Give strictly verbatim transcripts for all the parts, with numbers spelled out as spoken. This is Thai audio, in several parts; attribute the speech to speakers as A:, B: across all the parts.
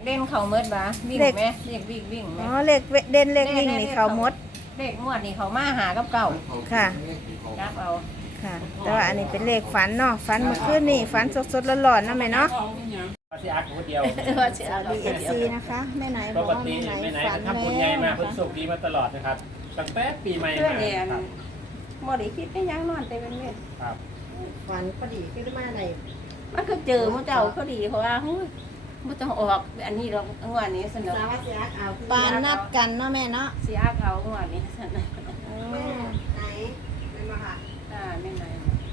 A: เล่นเขาเมิดบ่วิ่งไหมเด็กวิ่งวิ่งไหม
B: อ๋อเลขเด่นเลขวิ่งนี่เขาหมด
A: เด็กงวดนี่เขามาหากับเก่า
B: ค่ะ
A: รับเอา
B: ค่ะ แต่ว่าอันนี้เป็นเลขฝันเนาะฝันเมื่อคืนนี่ฝันสดๆร้อนๆนะแม่เนาะ
C: สิอักคนเดียว
A: ว่าเสีย
B: สวัสดีเอฟซีนะคะแม่ไหนบ
C: ป
B: อก
C: ก
B: ว่า
C: ติ
B: แม่ไหน
C: ไม่ไหน
B: ฝัน
C: ทำบุญใหญ่มากเพิ่น
B: นะคะ
C: สุขดีมาตลอดนะครับตั้งแต่ปีใหม่
A: เพื่อ
C: มาน
A: เรียน
C: ครับ
A: บ่ได้คิดไม่ยั้งนอนแต่เป็นเวท
C: ครับ
B: ฝันพอดีคือมาไหน
A: มันก็เจอมันเจ้าเขาดีเพราะว่าหุ้ยมันจะออกอันนี้เรางวดนี้สนุก
B: ปานนัดกันเนาะแม่เนาะ
A: เสียเขางวดนี้สนุก
B: แม่ไหนเป็นมาค่ะ
A: อ่าไม่ไหน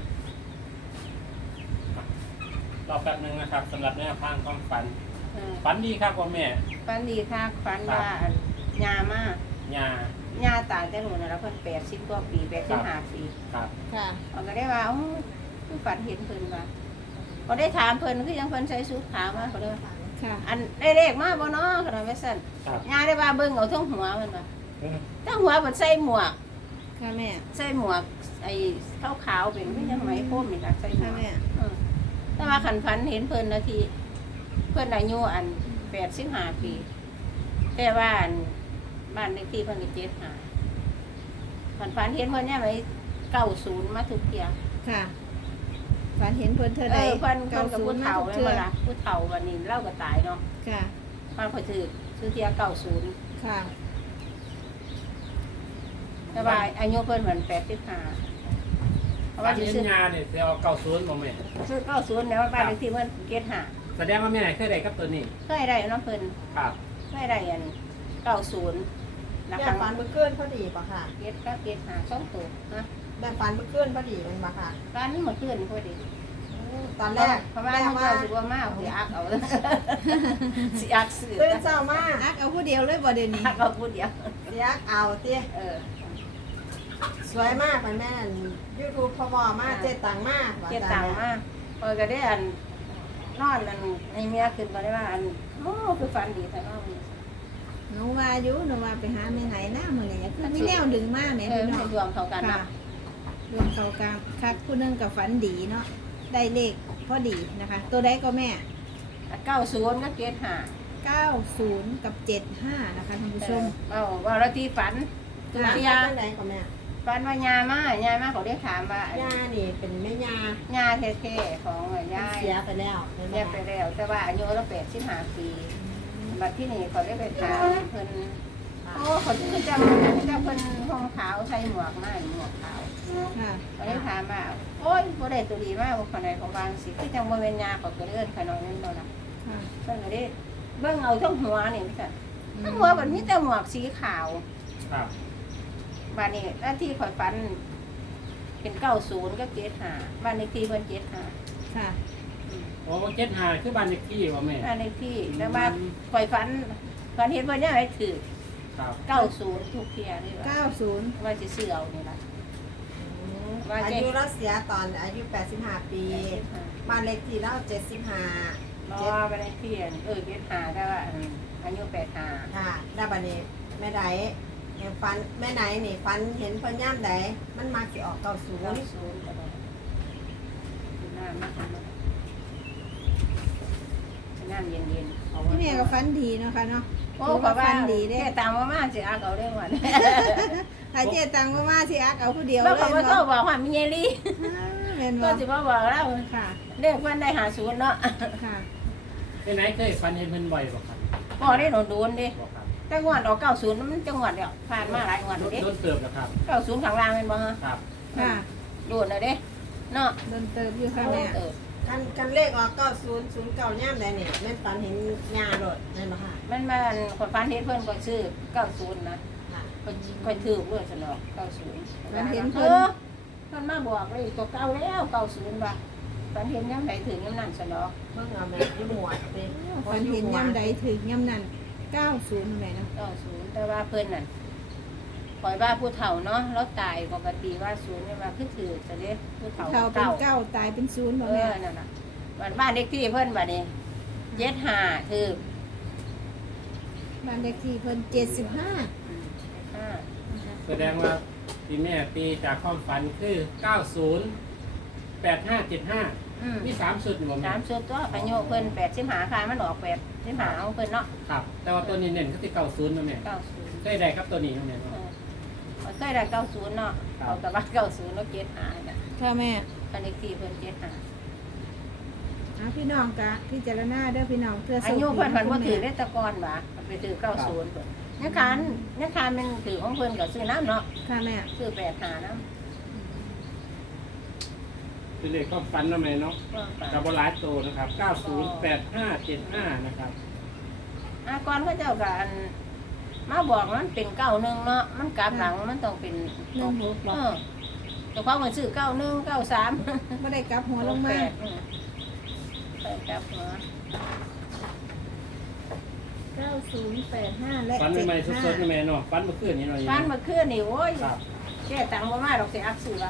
C: รอแป๊บนึงนะครับสำหรับแนวทางความฝัน
A: เออ
C: ฝันดีครับพ่อแม่
A: ฝันดีค่ะฝันว่าอันยามา
C: ยา
A: ญาตายแต่หนูนะแล้วเพิ่นแปดสิบกว่าปีแปดสิบห้าปี
C: ครับ
B: ค่ะ
A: เขาก็ได้ว่าโอ้ยคือฝันเห็นเพิ่นว่าเขาได้ถามเพิ่นคือยังเพิ่นใส่ชุดขาวมาเขาเลยว่า
B: ค่ะ
A: อันได้เลขมาบ่เนาะขนาดว่าซั่น
C: ครับ
A: ญาได้ว่าเบิ่งเอาทั้งหัวมันว่าทั้งหัวเพิ่นใส่หมวก
B: ค่ะแม่
A: ใส่หมวกไอ้ขาวๆเป็นคือยังไหมโพมนี่ล่ะใส่หม
B: ค่ะ
A: วก
B: แม่
A: เออแต่ว่าคันฝันเห็นเพิ่นนาทีเพิ่นอายุอันแปดสิบห้าปี แต่ว่าอันบ้านเลขที่เพิ่นก็เจ็ดห้าฝันฝันเห็นเพิ่นเนี่ยไว้เก้าศูนย์มาทุกเที่ย
B: ค่ะฝันเห็นเพิ่นเธอ
A: เอ
B: ใด
A: อเพิ่นเพิ่นกับ
B: ศู
A: ผู้
B: นย์มา
A: เฒ่า
B: ทุก
A: แล้ว
B: เทื่อ
A: เวลาผู้เฒ่าวันนี้เล่าก็ตายเนาะ
B: ค่ะ
A: มาพอถือซื้อเที่ยเก้าศูนย์
B: ค่ะ
A: แต่ว่าอายุเพิ่นเหมือนแปดสิบห้าเพราะ
C: ฝั
A: ว่าน สิ
C: เห็น
A: ซื้อย
C: าเนี่ยจะเอาเก้าศูนย์บ่แม่
A: ซื้อเก้าศูนย์แล้วบ้านเลขที่เพิ่นเกตห้า
C: แสดงว่าแม่ไหนเคยได้กับตัวนี้
A: เคยได้เนาะเพิ่น
C: ครับ
A: เคยได้อันเก้าศูนย์รา
B: แม่
A: คา
B: ฝันเมื่อคืนพอดีป่ะค่ะ
A: เกตก็เกตห้าสองตัวนะ
B: แม่ฝันเมื่อคืนพอดีมันมาค่ะ
A: ร้านนี้เมื่อคืนพอดี
B: ตอนแรก
A: เพราะว่า
B: แม่
A: น้อง
B: ว่า
A: เจ้าสิบ่มาเอาสิอักเอา สิอักซื้อ
B: ตื่นเช้ามาอักเอาผู้เดียวเลยบ่เดี๋ยวนี้
A: อักเอาพูดเดียว
B: สิอักเอาเตี้ย
A: เออ
B: สวยมากไปแม่ยูทูบพมมากเจ๊ตังมาก
A: เก็บตังค์มาเออก็ได้อันนอนอันให้เมียขึ้นมาได้ว่าอันโอ้คือฟันดีแต่นอน
B: หนูว่าอยู่หนูว่าไปหาแม่ไหนหน้ามื้อนี้คือมีแนวดึงมาแม่
A: เออ
B: พี่น้
A: ให้
B: อง
A: รวมเขากัน
B: ค่ะ
A: นะ
B: รวมเข้ากลางคักผู้หนึงกับฝันดีเนาะได้เลขพอดีนะคะ ตัวใดก็แม่
A: เก้าศูนย์ก็เกตห้า
B: เก้าศูนย์กับเจ็ดห้านะคะท่านผู้ชม
A: เออว่าเราที่ฝันตุเทีย
B: ตั้งใดก็แม่
A: ฝันว่ายามายามาเขาได้ถามว่า
B: ย่านี่เป็นแม่ยาย
A: าเท่ๆของยาย
B: เสียไปแล้ว
A: เรียกไปแล้ว แต่ว่าอายุเราแปดสิบห้าปีบัดที่นี่เขาได้ไปถามเพิ่นโอ้เขาคือจำคือจำเพิ่นห้องขาวใส่หมวกมาหมวกขาว
B: ค่ะ
A: เขาได้ถามว่าโอ้ยบ่ได้ตัวดีมากบ่คนใดเขาวางสิคือจังบ่แม่นยาเขาก็เลื่อนขนอยนั่นบ่ล่ะ
B: ค่ะ
A: เพิ่นก็ได้เบิ่งเอาทั้งหัวนี่พี่จ้ะทั้งหัวบัดมีแต่หมวกสีขาว
C: ครับ
A: บัดนี้หน้าที่ข่อยฟันเป็นเก้าศูนย์ก็เจ็ดห้าบ้านเลขที่เพิ่นเจ็ดห้า
B: ค่ะ
C: โอ้เจ็ดหาคือบ้านเลขที่ว่าแม่
A: บ้านเลขที่แล้วว่าข่อยฟันฟันเห็นเพิ่นยังไงถือ
C: ครับ
A: เก้าศูนย์ทุกเที่ยนี่ว่า
B: เก้าศูนย์
A: ว่าสิซื้อเอานี่ล่ะ ว่า
B: อา
A: เจ๊
B: ยุเราเสียตอนอายุแปดสิบห้าปี บ้านเลขที่เราเจ็ดสิบห้า
A: รอบ้านเลขที่อันเออเจ็ดห้าแต่ว่าอันอายุแปดห้า
B: ค่ะแล้วบัดนี้แม่ใดเห็นฟันแม่ไหนนี่ฟันเห็นเพิ่นย่ามใดมันมักสิออกเก้าศูน
A: เก้า
B: ย์
A: ศูนย์ตลอดคือน้ำมากคือน้ำเย็นๆเอาไว้
B: พี่แม่ก็ฟันดีเนาะค่ะเนาะ
A: โอ้ขอบ้าน
B: ดี
A: ดี
B: เด้
A: เด้ตามมามาสิอาเอาได้หมด
B: ถ้าเจ๊ตังมาว่าสิอักเอาผู้เดียวเล
A: แล้ว
B: ย
A: เขาก็โทร
B: เนาะ
A: บอกว่ามีเยลี่
B: แม่น
A: ก็
B: บ่
A: สิบ่บอกแล้ว
B: ค่ะ
A: เรียกเพื่อนได้หาศูนย์เนาะ
B: ค่ะ
C: แม่ไหนเคยฝันเห็นเพิ่นบ่อยบ่ครับ
A: พอได้โดนโดนดิ
C: บ่ครับ
A: แต่งวดออกเก้าศูนย์มันจังหวัดเดียวผ่านมาหลายงวด
C: โด
A: แล้ว
C: น
A: เด้
C: โดนเติบแล้วครับ
A: เก้าศูนย์ข้างล่างเป็นบ่ฮะ
C: ครับ
B: ค่ะ
A: โดนเลยเด้เนาะ
B: โดนเติบอยู่ค่ะแม่
A: เออ
B: คันคันเลขออกเก้าศูนย์ศูนย์เก้าย่ามใดนี่แม่นฟันเห็นงาโดดแม่นบ่ค่ะ
A: มันมันคนฟันเห็นเพื่อนก็ซื้อเก้าศูนย์นะ
B: ค่ะ
A: ก็ก็ถือด้วยสนอกเก้าศูนย์
B: ฟันเห็น
A: เอ
B: เพิ่น
A: อเพิ่นมาบอกเลยตัวเก้าแล้วเก้าศูนย์ว่ะฟันเห็นยังไหนถึงยังนั่นสนอก
B: เบิ่งเอาแม่อยู่หมวดเด้ฟันเห็นย่ามใดถึงย่ามนั้นเก้าศูนย์แม่เนาะ
A: เก้าศูนย์แต่ว่าเพิ่นนั่นปล่อยว่าผู้เฒ่าเนาะแล้วตายปกติว่าศูนย์เนี่ยว่าคือถือจะเด้ผู้เฒ่า
B: เท่าเป็นเก้าตายเป็นศูนย์บ่
A: เอ
B: แม่
A: อนั่นน่ะบ้านบ้านเด็กที่เพิ่นบัดนี้เจ็ดห้าถือ
B: บ้านเลขที่เพิ่นเจ็ดสิบห้า
A: ห้า
C: แสดงว่าที่แม่ตีจากความฝันคือเก้าศูนย์ แปดห้าเจ็ดห้า
A: ออืม
C: มีสามชุดอยู่บ่แม่
A: สามชุดตัวอายุเพิ่นแปดสิบห้าค่ะมันออกแปดสิบห้าของเพิ่นเนาะ
C: ครับ แต่ว่าตัวนี้เน้นก็ที่เก้าศูนย์นะแม่
A: เก้าศูนย์
C: ได้ได้ครับตัวนี้นะแม่
A: เอ
C: เนาะ
A: อเคยได้เก้าศูนย์เนาะ
C: ครับ
A: เอาแต่ว่าเก้าศูนย์แล้วเจ็ดห้าเนี่ย
B: ค่ะแม่
A: อันนี้ที่เพิ่นเจ็ดห้า
B: เอาพี่น้องกะพิจารณาเด้อพี่น้องเพื่อ
A: อายุเพิ่นเพิ่นบ่ถือได้แตะกอนบ่ไปถือเก้าศูนย์เพิ่นนักการนักการมันถือของเพิ่นก็ซื้อน้ำเนาะ
B: ค่ะแม่
A: ซื้อแปดห้าน้ำ
C: เป็นเลขความฝันนะแม่เนาะ
A: ก็ไป
C: กับบหลายตัวนะครับเก้าศูนย์ แปดห้า เจ็ดห้านะครับ
A: อากรเขาเจ้าก็อันมาบอกมันเป็นเก้าหนึ่งเนาะมันกลับหลังมันต้องเป็น
B: หนึ่งหก
A: เออแต่ความเหมือนซื้อเก้าหนึ่งเก้าสาม
B: บ่ได้กลับหัวลงมา
A: ไปกลับหัว
B: เก้าศูนย์แปดห้าและ
C: ฝัน
B: เจ็ด
C: ใหม่ๆ
B: ห้า
C: สดๆนะแม่เนาะฝันเมื่อคืนนี้เนาะ
A: บ้านเมื่อคืนนี่โอ้ย
C: ครับ
A: แก่ตังค์บ่มาดอกเสียอักซื้อละ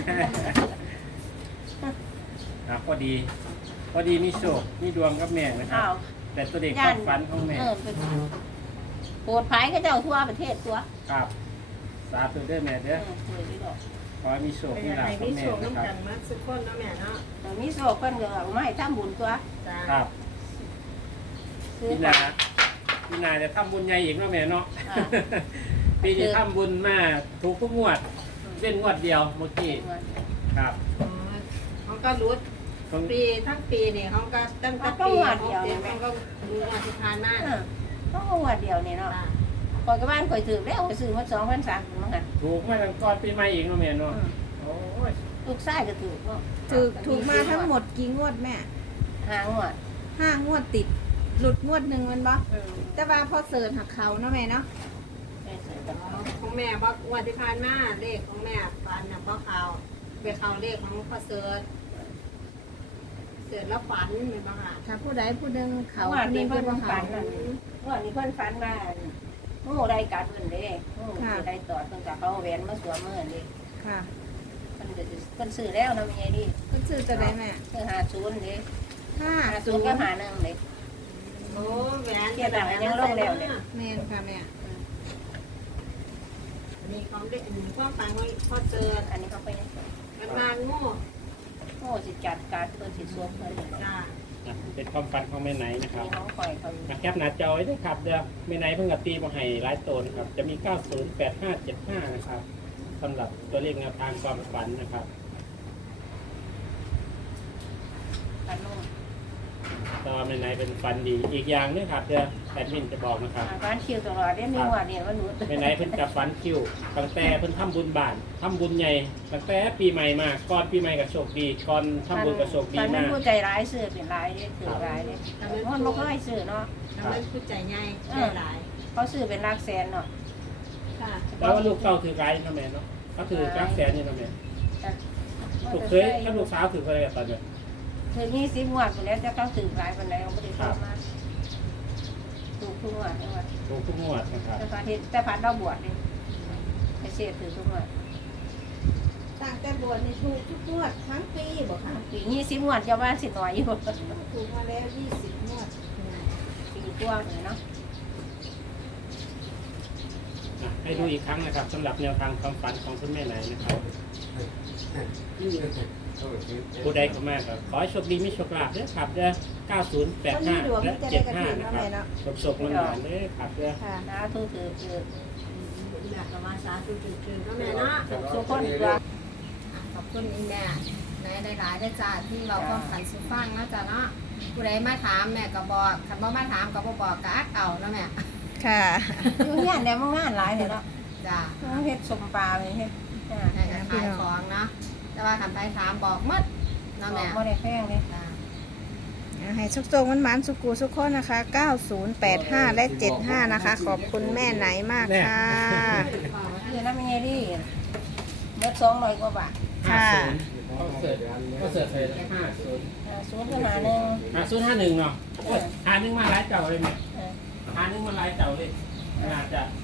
C: อ่ะพอดี พอดีมีโชคมีดวงกับแม่นะครั
A: อ้า
C: บ
A: ว
C: แต่ตัวเด็กความฝันของแม่
A: เออเป็นโปรดภัยเขาเจ้าทั่วประเทศตัว
C: ครับ สาธุเด้อแม่
A: เอ
C: เด้อ
A: อสวยดีดอก
C: ขอให้มีโชค
B: เป็น
C: มี
B: ยัง
C: ลา
B: ไง
C: ภกับ
B: มี
C: แม่
B: โชค
C: นะ
B: น้ำ
C: ครั
B: กับ นมาสุกคนเนาะแม่เนาะ
A: แต่มีโศกเพิ่นก็เอามาให้ทำบุญตัว
B: จ้า
C: ครับ
A: ซื้อ
C: พี่นาพี่นาจะทำบุญใหญ่อีกเนาะแม่เนาะ
A: อ่า
C: ปีนี้ทำบุญมาถูกทุกงวดเล่นงวดเดียวเมื่อกี้ครับ
B: อ๋อเขาก็รู้
C: ต้อง
B: ปีทั้งปีเนี่ยเขาก็ตั้งแต่ปีหกเจ็ดเขาก็รู้ว่าที่ผ่านมา
A: เออต้องเอาวัดเดียวนี่เนาะ
B: จ้า
A: คอยกับบ้านคอยถือแล้วคอยซื้อมาสองพันสามพันมั้งกัน
C: ถูกมาตั้งก่อนปีใหม่อีกเนาะแม่เนาะ
A: อืม
C: โอ้ย
A: ลูกชายก็ถือเนาะ
B: ถูกถูกมาทั้งหมดกี่งวดแม่
A: หางวด
B: ห้างวดติด หลุดงวดหนึ่งมันบ่
A: อืม
B: แต่ว่าพอเสิร์ชหักเขาเนาะแม่เนาะ
A: ได้ซื้อกับเขา
B: ของแม่บอกงวดที่ผ่านมาเลขของแม่ฟันน่ะบ่เขาไปเขาเลขของพอเสิร์ชเสิร์ชแล้วฝันแม่นบ่ค่ะถ้าผู้ใดผู้หนึงเขา
A: งวดนี้
B: ผู้
A: เพิ่น
B: บ่
A: ฝั
B: เขา
A: นนั่นงวดนี้เพิ่นฝันว่าโง่ได้กัดเพิ่นเด้โง่สิได้ตอดเพิ่นกับเขาเอาแหวนมาสวมมือนี่
B: ค่ะ
A: เพิ่นก็สิเพิ่นซื้อแล้วนะแม่ใหญ่ดิ
B: เพิ่นซื้อตัวใดแม่
A: ซื้อห้าศูนย์เด้
B: ห้า
A: ห้าศู
B: ศู
A: น
B: น
A: ย์
B: ย์
A: ก็หาหนึ่งเด้
B: โอ้แหวน
A: เทียบต่างกันยังลงแล้วเนี่ย
B: แม่นค่ะแม่อันนี้ของเด็กอันนี้ความฝันของพอเสิร์ช
A: อันนี้เขาไปใน
B: มันมาโง่
A: โง่สิจัดการเพิ่นสิสวมเพิ่นนี่
B: จ้า
C: อ่ะเป็นความฝันของแม่ไหนนะครับ
A: น้องคอยเขาอยู่
C: มาแคปหน้าจอไว้ด้วยครับเดี๋ยวแม่ไหนเพิ่งกับตีมาให้หลายตัวนะครับ จะมี เก้าศูนย์ แปดห้า เจ็ดห้า นะครับสำหรับตัวเลขแนวทางความฝันนะครับ
A: กันนุ่ม
C: ต่อแม่ไหนเป็นฝันดีอีกอย่างนึงครับเดี๋ยวแอดมินจะบอกนะครับ
A: ร้านคิวตลอดเด้มีว่าเนี่ยมันหนู
C: แม่ไหนเพิ่นกับฝันคิวตั้งแต่เพิ่นทำบุญบ้านทำบุญใหญ่ตั้งแต่ปีใหม่มาก่อนปีใหม่กับโชคดีก่อนทำบุญกับโชคดี
A: มัน
C: มาก
A: ผู้ใจร้ายซื้อเป็นร้ายเด้ถือร้ายเด้มันบ่เคยซื้อเนาะ
B: ทำให้ผู้ใจง่ายใจหลาย
A: เขาซื้อเป็นหลักแสนเนาะ
B: ค่ะ
C: แล้วว่าลูกเต้าถือไรนะแม่เนาะเขาถือกักแสนนี่นะแม่ลูกเคยถ้าลูกสาวถืออะไรกันตอนเนี้ย
A: ถือนี่สิบงวดไปแล้วจะเขาถือร้ายปานใดเขาบ่ได้ซื้อมาถูกทุกงวดเด้ว่า
C: ถูกทุกงวดนะครับ
A: แต่พาเฮ็ดแต่พาเราบวชนี่ไปเสียถือทุกงวด
B: ตั้งแต่บวชในถูกทุกงวดทั้งปีบ่ค่ะ
A: ปียี่สิบงวดเจ้าบ้านสิน้อยอยู่
B: ถูกมาแล้วยี่สิบงวด
A: ปีกว่าเลยเนาะ
C: อ่ะให้ดูอีกครั้งนะครับสำหรับแนวทางความฝันของคุณแม่ไหนนะครับผู้ใดเข้ามาก็ขอให้โชคดีไม่โชคลาภเด้อครับเด้อเก้าศูนย์ แปดห้า และ เจ็ดห้า นะครับสมๆมันหวานๆเด้อครับเด้อ
B: ค่ะ
A: นะทุกถือถือ
B: อยากมาสาธุจุดๆก็แม่เนาะ
A: ทุกคนตัว
D: ขอบคุณอีแม่ในหลายๆได้จ้าที่เราก็ขันสุฟังนะจ้าเนาะผู้ใดมาถามแม่ก็บอกคันบ่มาถามก็บ่บอกก็อักเอาเนาะแม่
B: ค่ะ
A: อยู่เฮียนแต่มันงานหลายเลยเนาะ
D: จ้า
A: เฮ็ดสมปลาเลยเฮ็ด
D: ให้กันขายของเนาะแต่ว่าคันไปถามบอกหมดเนาะแม่
A: บ่ได้แพงเลย
D: จ้า
B: ให้สุกโตมันหมานสุกูสุกคนนะคะเก้าศูนย์แปดห้าและเจ็ดห้านะคะ ขอบคุณแม่ไหนมากค่ะ
A: คือน้ำมันไงดิเบิดสองร้อยกว่าบาท
B: ค่ะ
C: ก็เสิร์ฟก็เสิร์ฟเลยห้าศูนย์
A: อ่าศูนย์ขึ้นหาหนึ่ง
C: ห้าศูนย์ห้าหนึ่งเนาะหาหนึ่งมาหลายเจ้าเลยเนี่ย
A: เออ
C: หาหนึ่งมาหลายเจ้าเลยน่าจะ